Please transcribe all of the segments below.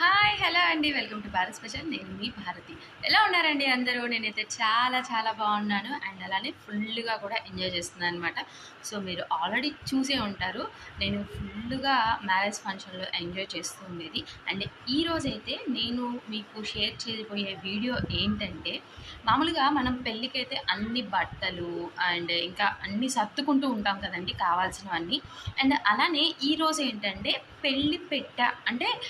Hi hello అండి. Welcome to Bharat special నేను మీ భారతి. ఎలా ఉన్నారండి అందరూ? నేనైతే చాలా చాలా బాగున్నాను. అండ్ అలానే ఫుల్గా కూడా ఎంజాయ్ చేస్తున్నాను అనమాట సో మీరు ఆల్రెడీ చూసే ఉంటారు. నేను ఫుల్గా మ్యారేజ్ ఫంక్షన్లో ఎంజాయ్ చేస్తూ ఉండేది. అండ్ ఈరోజైతే నేను మీకు షేర్ చేయబోయే వీడియో ఏంటంటే మామూలుగా మనం పెళ్ళికైతే అన్ని బట్టలు అండ్ ఇంకా అన్ని సర్దుకుంటూ ఉంటాం కదండి కావాల్సినవన్నీ. అండ్ అలానే ఈ ఏంటంటే పెళ్ళి పెట్ట అంటే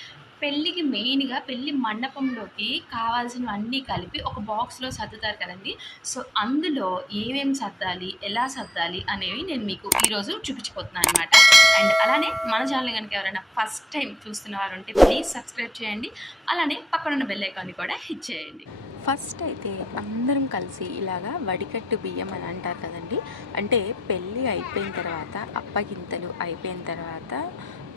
పెళ్ళికి మెయిన్గా పెళ్ళి మండపంలోకి కావాల్సినవన్నీ కలిపి ఒక బాక్స్లో సర్దుతారు కదండి. సో అందులో ఏమేమి సర్దాలి ఎలా సర్దాలి అనేవి నేను మీకు ఈరోజు చూపించిపోతున్నాను అనమాట అండ్ అలానే మన ఛానల్ కనుక ఎవరైనా ఫస్ట్ టైం చూస్తున్న వారు ఉంటే ప్లీజ్ సబ్స్క్రైబ్ చేయండి. అలానే పక్కనున్న బెల్ ఐకాన్ని కూడా హిట్ చేయండి. ఫస్ట్ అయితే అందరం కలిసి ఇలాగా వడికట్టు బియ్యం అని అంటారు కదండి. అంటే పెళ్ళి అయిపోయిన తర్వాత అప్పగింతలు అయిపోయిన తర్వాత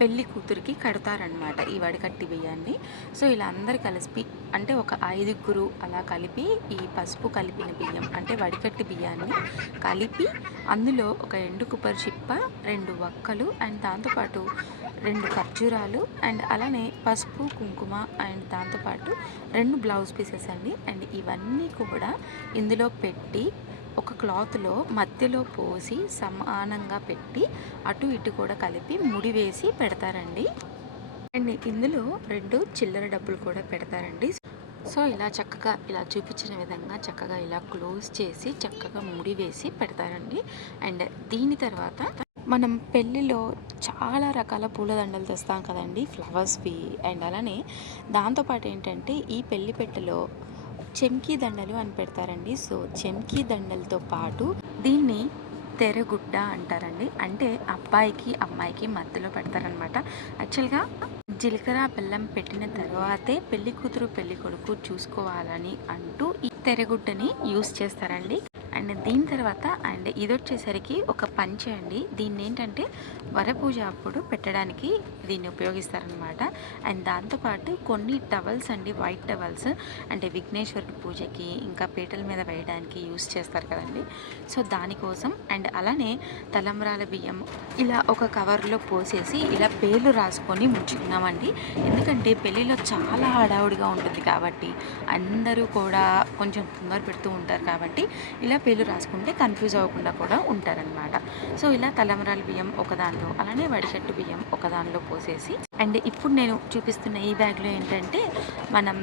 పెళ్ళి కూతురికి కడతారనమాట ఈ వడికట్టి బియ్యాన్ని. సో ఇలా అందరు కలిపి అంటే ఒక ఐదుగురు అలా కలిపి ఈ పసుపు కలిపిన బియ్యం అంటే వడికట్టి బియ్యాన్ని కలిపి అందులో ఒక ఎండు కుప్పర్ చిప్ప రెండు వక్కలు అండ్ దాంతోపాటు రెండు ఖర్జూరాలు అండ్ అలానే పసుపు కుంకుమ అండ్ దాంతోపాటు రెండు బ్లౌజ్ పీసెస్ అండి. అండ్ ఇవన్నీ కూడా ఇందులో పెట్టి ఒక క్లాత్లో మధ్యలో పోసి సమానంగా పెట్టి అటు ఇటు కూడా కలిపి ముడి వేసి పెడతారండి. అండ్ ఇందులో రెండు చిల్లర డబ్బులు కూడా పెడతారండి. సో ఇలా చక్కగా ఇలా చూపించిన విధంగా చక్కగా ఇలా క్లోజ్ చేసి చక్కగా ముడి వేసి పెడతారండి. అండ్ దీని తర్వాత మనం పెళ్ళిలో చాలా రకాల పూలదండలు తెస్తాం కదండి ఫ్లవర్స్వి అండ్ అలానే. దాంతోపాటు ఏంటంటే ఈ పెళ్ళి పెట్టెలో చెంకీ దండలు అని పెడతారండి. సో చెంకీ దండలతో పాటు దీన్ని తెరగుడ్డ అంటారండి. అంటే అబ్బాయికి అమ్మాయికి మధ్యలో పెడతారనమాట యాక్చువల్గా జీలకర్ర బెల్లం పెట్టిన తర్వాతే పెళ్ళి కూతురు పెళ్ళి కొడుకు చూసుకోవాలని అంటూ ఈ తెరగుడ్డని యూస్ చేస్తారండి. అండ్ దీని తర్వాత అండ్ ఇది వచ్చేసరికి ఒక పంచె అండి. దీన్ని ఏంటంటే వరపూజ అప్పుడు పెట్టడానికి దీన్ని ఉపయోగిస్తారనమాట. అండ్ దాంతోపాటు కొన్ని టవల్స్ అండి వైట్ టవల్స్. అంటే విఘ్నేశ్వరుడి పూజకి ఇంకా పీటల మీద వేయడానికి యూస్ చేస్తారు కదండి. సో దానికోసం అండ్ అలానే తలంబ్రాల బియ్యం ఇలా ఒక కవర్లో పోసేసి ఇలా పేర్లు రాసుకొని ముంచుకున్నామండి ఎందుకంటే పెళ్ళిలో చాలా హడావుడిగా ఉంటుంది కాబట్టి అందరూ కూడా కొంచెం తొందర పెడుతూ ఉంటారు కాబట్టి ఇలా పేర్లు రాసుకుంటే కన్ఫ్యూజ్ అవ్వకుండా కూడా ఉంటారనమాట సో ఇలా తలమరాల బియ్యం ఒకదానిలో అలానే వడిగట్టు బియ్యం ఒకదానిలో పోసేసి అండ్ ఇప్పుడు నేను చూపిస్తున్న ఈ బ్యాగ్లో ఏంటంటే మనం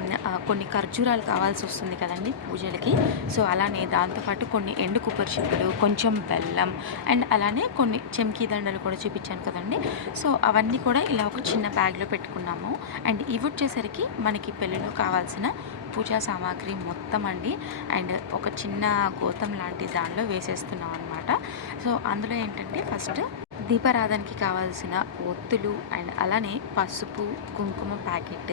కొన్ని ఖర్జూరాలు కావాల్సి వస్తుంది కదండి పూజలకి. సో అలానే దాంతోపాటు కొన్ని ఎండు కొబ్బరి కొంచెం బెల్లం అండ్ అలానే కొన్ని చెంకీ దండలు కూడా చూపించాను కదండి. సో అవన్నీ కూడా ఇలా ఒక చిన్న బ్యాగ్లో పెట్టుకున్నాము. అండ్ ఇవి వచ్చేసరికి మనకి పెళ్ళిలో కావాల్సిన పూజా సామాగ్రి మొత్తం అండి. అండ్ ఒక చిన్న గోతం లాంటి దానిలో వేసేస్తున్నాం అనమాట సో అందులో ఏంటంటే ఫస్ట్ దీపారాధనకి కావాల్సిన ఒత్తులు అండ్ అలానే పసుపు కుంకుమ ప్యాకెట్.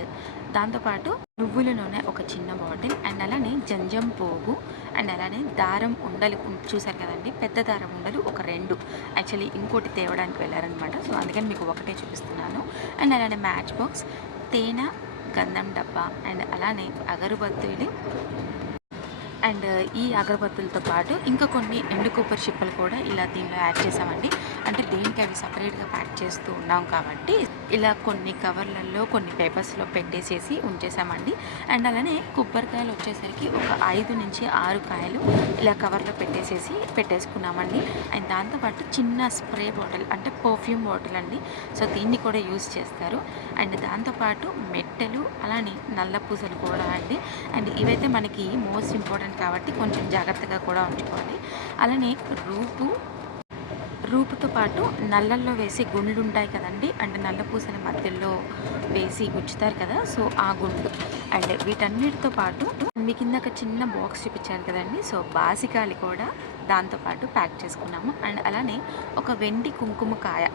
దాంతోపాటు నువ్వుల నూనె ఒక చిన్న బాటిల్ అండ్ అలానే జంజం పోగు అండ్ అలానే దారం ఉండలు చూసారు కదండి? పెద్ద దారం ఉండలు ఒక రెండు. యాక్చువల్లీ ఇంకోటి తేవడానికి వెళ్ళారనమాట సో అందుకని మీకు ఒకటే చూపిస్తున్నాను. అండ్ అలానే మ్యాచ్ బాక్స్ తేనె గంధం డబ్బా అండ్ అలానే అగరుబత్తులు. అండ్ ఈ అగరబత్తులతో పాటు ఇంకా కొన్ని ఎండు కొబ్బరి చిప్పలు కూడా ఇలా దీనిలో యాడ్ చేసామండి. అంటే దీనికి అవి సపరేట్గా ప్యాక్ చేస్తూ ఉన్నాం కాబట్టి ఇలా కొన్ని కవర్లలో కొన్ని పేపర్స్లో పెట్టేసేసి ఉంచేసామండి. అండ్ అలానే కొబ్బరికాయలు వచ్చేసరికి ఒక ఐదు నుంచి ఆరు కాయలు ఇలా కవర్లో పెట్టేసేసి పెట్టేసుకున్నామండి. అండ్ దాంతోపాటు చిన్న స్ప్రే బాటిల్ అంటే పర్ఫ్యూమ్ బాటిల్ అండి. సో దీన్ని కూడా యూస్ చేస్తారు. అండ్ దాంతోపాటు మెట్టెలు అలానే నల్ల పూసలు కూడా అండి. అండ్ ఇవైతే మనకి మోస్ట్ ఇంపార్టెంట్ కాబట్టి కొంచెం జాగ్రత్తగా కూడా ఉంచుకోవాలి. అలానే రూపు రూపుతో పాటు నల్లల్లో వేసి గుండ్లు ఉంటాయి కదండి. అంటే నల్ల పూసల మధ్యలో వేసి గుచ్చుతారు కదా సో ఆ గుండ్లు. అండ్ వీటన్నిటితో పాటు మీ కింద ఒక చిన్న బాక్స్ చూపించాను కదండి. సో బాసికాయలు కూడా దాంతోపాటు ప్యాక్ చేసుకున్నాము. అండ్ అలానే ఒక వెండి కుంకుమకాయ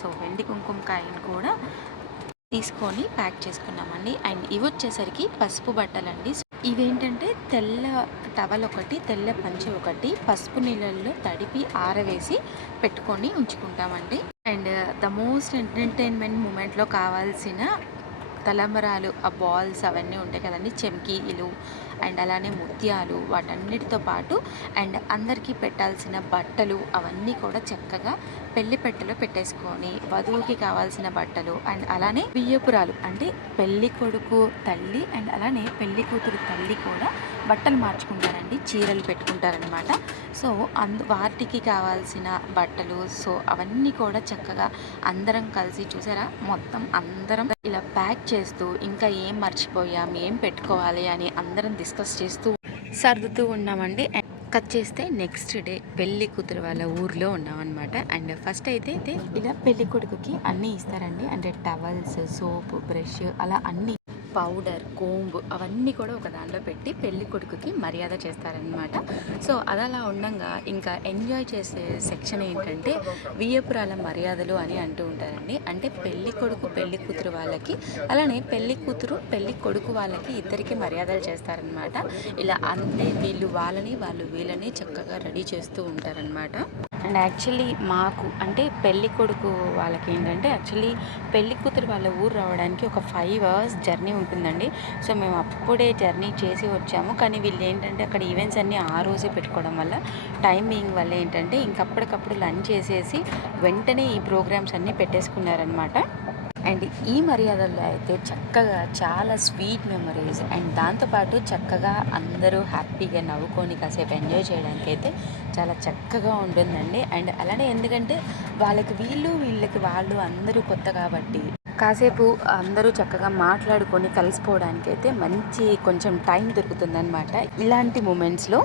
సో వెండి కుంకుమకాయని కూడా తీసుకొని ప్యాక్ చేసుకున్నామండి. అండ్ ఇవి వచ్చేసరికి పసుపు బట్టలండి. ఇవేంటంటే తెల్ల టవల్ ఒకటి తెల్ల పంచి ఒకటి పసుపు నీళ్ళల్లో తడిపి ఆరవేసి పెట్టుకొని ఉంచుకుంటామండి. అండ్ ద మోస్ట్ ఎంటర్టైన్మెంట్ మూమెంట్లో కావాల్సిన తలంబరాలు ఆ బాల్స్ అవన్నీ ఉంటాయి కదండి చెమ్కీలు అండ్ అలానే ముత్యాలు వాటన్నిటితో పాటు అండ్ అందరికీ పెట్టాల్సిన బట్టలు అవన్నీ కూడా చక్కగా పెళ్ళి పెట్టెలో పెట్టేసుకొని వధువుకి కావాల్సిన బట్టలు అండ్ అలానే బియ్యపురాలు అంటే పెళ్ళి కొడుకు తల్లి అండ్ అలానే పెళ్ళి కూతురు తల్లి కూడా బట్టలు మార్చుకుంటారండి చీరలు పెట్టుకుంటారనమాట సో అందు వాటికి కావాల్సిన బట్టలు సో అవన్నీ కూడా చక్కగా అందరం కలిసి చూసారా? మొత్తం అందరం ఇలా ప్యాక్ చేస్తూ ఇంకా ఏం మర్చిపోయాం ఏం పెట్టుకోవాలి అని అందరం డిస్కస్ చేస్తూ సర్దుతూ ఉన్నామండి. కట్ చేస్తే నెక్స్ట్ డే పెళ్ళి కూతురు వాళ్ళ ఊర్లో ఉన్నామన్నమాట. అండ్ ఫస్ట్ అయితే అయితే ఇలా పెళ్ళి కొడుకుకి అన్నీ ఇస్తారండి. అంటే టవల్స్ సోప్ బ్రష్ అలా అన్నీ పౌడర్ కోంబు అవన్నీ కూడా ఒక దాంట్లో పెట్టి పెళ్ళి కొడుకుకి మర్యాద చేస్తారనమాట సో అదలా ఉండంగా ఇంకా ఎంజాయ్ చేసే సెక్షన్ ఏంటంటే వియ్యపురాల మర్యాదలు అని అంటూ ఉంటారండి. అంటే పెళ్ళి కొడుకు పెళ్ళి కూతురు వాళ్ళకి అలానే పెళ్ళి కూతురు పెళ్ళి కొడుకు వాళ్ళకి ఇద్దరికి మర్యాదలు చేస్తారనమాట ఇలా అంటే వీళ్ళు వాళ్ళని వాళ్ళు వీళ్ళని చక్కగా రెడీ చేస్తూ ఉంటారనమాట అండ్ యాక్చువల్లీ మాకు అంటే పెళ్ళి కొడుకు వాళ్ళకి ఏంటంటే యాక్చువల్లీ పెళ్ళి కూతురు వాళ్ళ ఊరు రావడానికి ఒక ఫైవ్ అవర్స్ జర్నీ ఉంటుందండి. సో మేము అప్పుడే జర్నీ చేసి వచ్చాము. కానీ వీళ్ళు ఏంటంటే అక్కడ ఈవెంట్స్ అన్నీ ఆ రోజే పెట్టుకోవడం వల్ల టైం బీయింగ్ వల్ల ఏంటంటే ఇంకప్పటికప్పుడు లంచ్ చేసేసి వెంటనే ఈ ప్రోగ్రామ్స్ అన్నీ పెట్టేసుకున్నారనమాట అండ్ ఈ మర్యాదల్లో అయితే చక్కగా చాలా స్వీట్ మెమరీస్ అండ్ దాంతోపాటు చక్కగా అందరూ హ్యాపీగా నవ్వుకొని కాసేపు ఎంజాయ్ చేయడానికి అయితే చాలా చక్కగా ఉంటుందండి. అండ్ అలానే ఎందుకంటే వాళ్ళకి వీళ్ళు వీళ్ళకి వాళ్ళు అందరూ కొత్త కాబట్టి కాసేపు అందరూ చక్కగా మాట్లాడుకొని కలిసిపోవడానికి అయితే మంచి కొంచెం టైం దొరుకుతుందనమాట ఇలాంటి మూమెంట్స్లో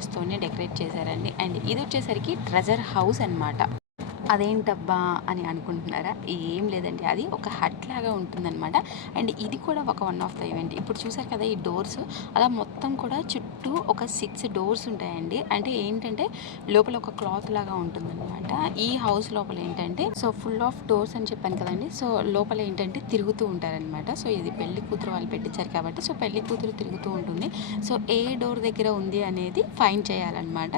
ఫ్లవర్స్తోనే డెకరేట్ చేశారండి. అండ్ ఇది వచ్చేసరికి ట్రెజర్ హౌస్ అన్నమాట. అదేంటబ్బా అని అనుకుంటున్నారా? ఏం లేదండి. అది ఒక హట్ లాగా ఉంటుందన్నమాట. అండ్ ఇది కూడా ఒక వన్ ఆఫ్ ద ఈవెంట్. ఇప్పుడు చూసారు కదా ఈ డోర్స్. అలా మొత్తం కూడా చుట్టూ ఒక సిక్స్ డోర్స్ ఉంటాయండి. అంటే ఏంటంటే లోపల ఒక క్లాత్ లాగా ఉంటుందన్నమాట. ఈ హౌస్ లోపల ఏంటంటే సో ఫుల్ ఆఫ్ డోర్స్ అని చెప్పాను కదండి. సో లోపల ఏంటంటే తిరుగుతూ ఉంటారనమాట సో ఇది పెళ్ళి కూతురు వాళ్ళు పెట్టించారు కాబట్టి సో పెళ్ళి కూతురు తిరుగుతూ ఉంటుంది. సో ఏ డోర్ దగ్గర ఉంది అనేది ఫైన్ చేయాలన్నమాట.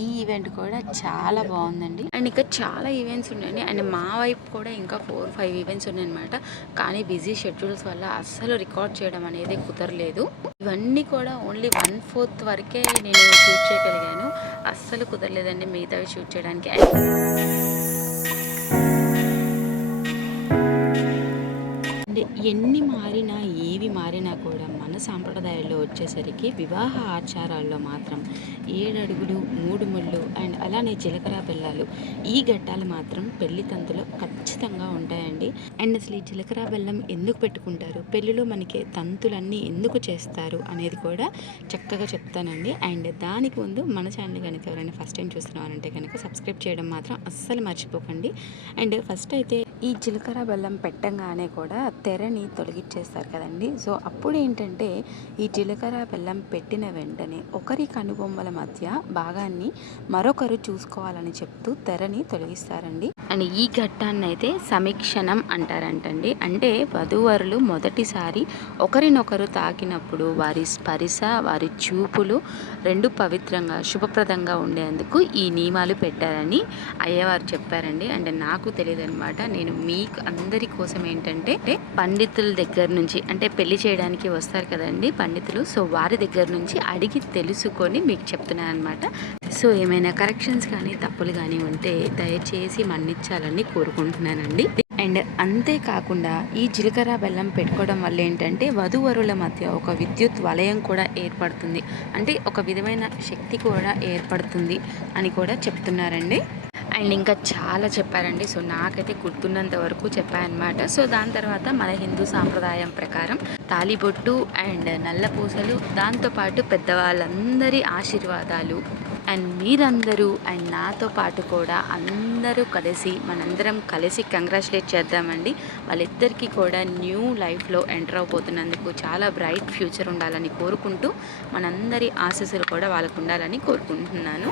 ఈ ఈవెంట్ కూడా చాలా బాగుందండి. అండ్ ఇంకా చాలా ఈవెంట్స్ ఉన్నాయండి. అండ్ మా వైపు కూడా ఇంకా ఫోర్ ఫైవ్ ఈవెంట్స్ ఉన్నాయన్నమాట. కానీ బిజీ షెడ్యూల్స్ వల్ల అస్సలు రికార్డ్ చేయడం అనేది కుదరలేదు. ఇవన్నీ కూడా ఓన్లీ వన్ ఫోర్త్ వరకే నేను షూట్ చేయగలిగాను. అస్సలు కుదరలేదండి మిగతావి షూట్ చేయడానికి. ఎన్ని మారినా ఏవి మారినా కూడా మన సాంప్రదాయాల్లో వచ్చేసరికి వివాహ ఆచారాల్లో మాత్రం ఏడడుగులు మూడు ముళ్ళు అండ్ అలానే జీలకర్ర బెల్లాలు ఈ ఘట్టాలు మాత్రం పెళ్ళి తంతులో ఖచ్చితంగా ఉంటాయండి. అండ్ అసలు ఈ జీలకర్ర బెల్లం ఎందుకు పెట్టుకుంటారు? పెళ్ళిలో మనకి తంతులన్నీ ఎందుకు చేస్తారు అనేది కూడా చక్కగా చెప్తానండి. అండ్ దానికి ముందు మన ఛానల్ కనుక ఎవరైనా ఫస్ట్ టైం చూస్తున్నారంటే కనుక సబ్స్క్రైబ్ చేయడం మాత్రం అస్సలు మర్చిపోకండి. అండ్ ఫస్ట్ అయితే ఈ జీలకర్ర బెల్లం పెట్టంగానే కూడా తెరని తొలగిచ్చేస్తారు కదండి. సో అప్పుడు ఏంటంటే ఈ జీలకర్ర బెల్లం పెట్టిన వెంటనే ఒకరి కనుబొమ్మల మధ్య భాగాన్ని మరొకరు చూసుకోవాలని చెప్తూ తెరని తొలగిస్తారండి. అండ్ ఈ ఘట్టాన్ని అయితే సమీక్షణం అంటారంటండి. అంటే వధూవరులు మొదటిసారి ఒకరినొకరు తాకినప్పుడు వారి స్పరిశ వారి చూపులు రెండు పవిత్రంగా శుభప్రదంగా ఉండేందుకు ఈ నియమాలు పెట్టారని అయ్యవారు చెప్పారండి. అంటే నాకు తెలియదు అనమాట నేను మీకు అందరి కోసం ఏంటంటే పండితుల దగ్గర నుంచి అంటే పెళ్ళి చేయడానికి వస్తారు కదండి పండితులు. సో వారి దగ్గర నుంచి అడిగి తెలుసుకొని మీకు చెప్తున్నాను అనమాట సో ఏమైనా కరెక్షన్స్ కానీ తప్పులు కానీ ఉంటే దయచేసి మన్నించాలని కోరుకుంటున్నానండి. అండ్ అంతేకాకుండా ఈ జీలకర్ర బెల్లం పెట్టుకోవడం వల్ల ఏంటంటే వధువరుల మధ్య ఒక విద్యుత్ వలయం కూడా ఏర్పడుతుంది. అంటే ఒక విధమైన శక్తి కూడా ఏర్పడుతుంది అని కూడా చెప్తున్నారండి. అండ్ ఇంకా చాలా చెప్పారండి. సో నాకైతే గుర్తున్నంత వరకు చెప్పాయన్నమాట. సో దాని తర్వాత మన హిందూ సాంప్రదాయం ప్రకారం తాలిబొట్టు అండ్ నల్ల పూసలు దాంతోపాటు పెద్దవాళ్ళందరి ఆశీర్వాదాలు అండ్ మీరందరూ అండ్ నాతో పాటు కూడా అందరూ కలిసి మనందరం కలిసి కంగ్రాచులేట్ చేద్దామండి. వాళ్ళిద్దరికీ కూడా న్యూ లైఫ్లో ఎంటర్ అవబోతున్నందుకు చాలా బ్రైట్ ఫ్యూచర్ ఉండాలని కోరుకుంటూ మనందరి ఆశీస్సులు కూడా వాళ్ళకు ఉండాలని కోరుకుంటున్నాను.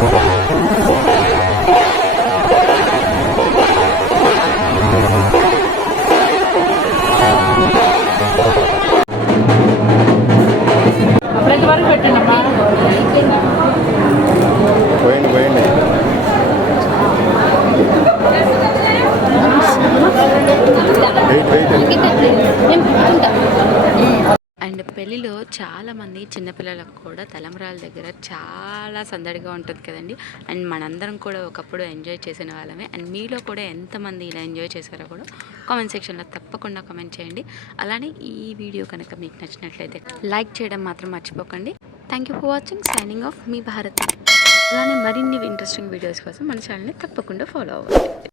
不好。అండ్ పెళ్ళిలో చాలామంది చిన్నపిల్లలకు కూడా తలమురాల దగ్గర చాలా సందడిగా ఉంటుంది కదండి. అండ్ మనందరం కూడా ఒకప్పుడు ఎంజాయ్ చేసిన వాళ్ళమే. అండ్ మీలో కూడా ఎంతమంది ఇలా ఎంజాయ్ చేశారో కూడా కామెంట్ సెక్షన్లో తప్పకుండా కామెంట్ చేయండి. అలానే ఈ వీడియో కనుక మీకు నచ్చినట్లయితే లైక్ చేయడం మాత్రం మర్చిపోకండి. Thank you for watching signing off మీ భారత్. అలానే మరిన్ని ఇంట్రెస్టింగ్ వీడియోస్ కోసం మన ఛానల్ని తప్పకుండా ఫాలో అవ్వండి.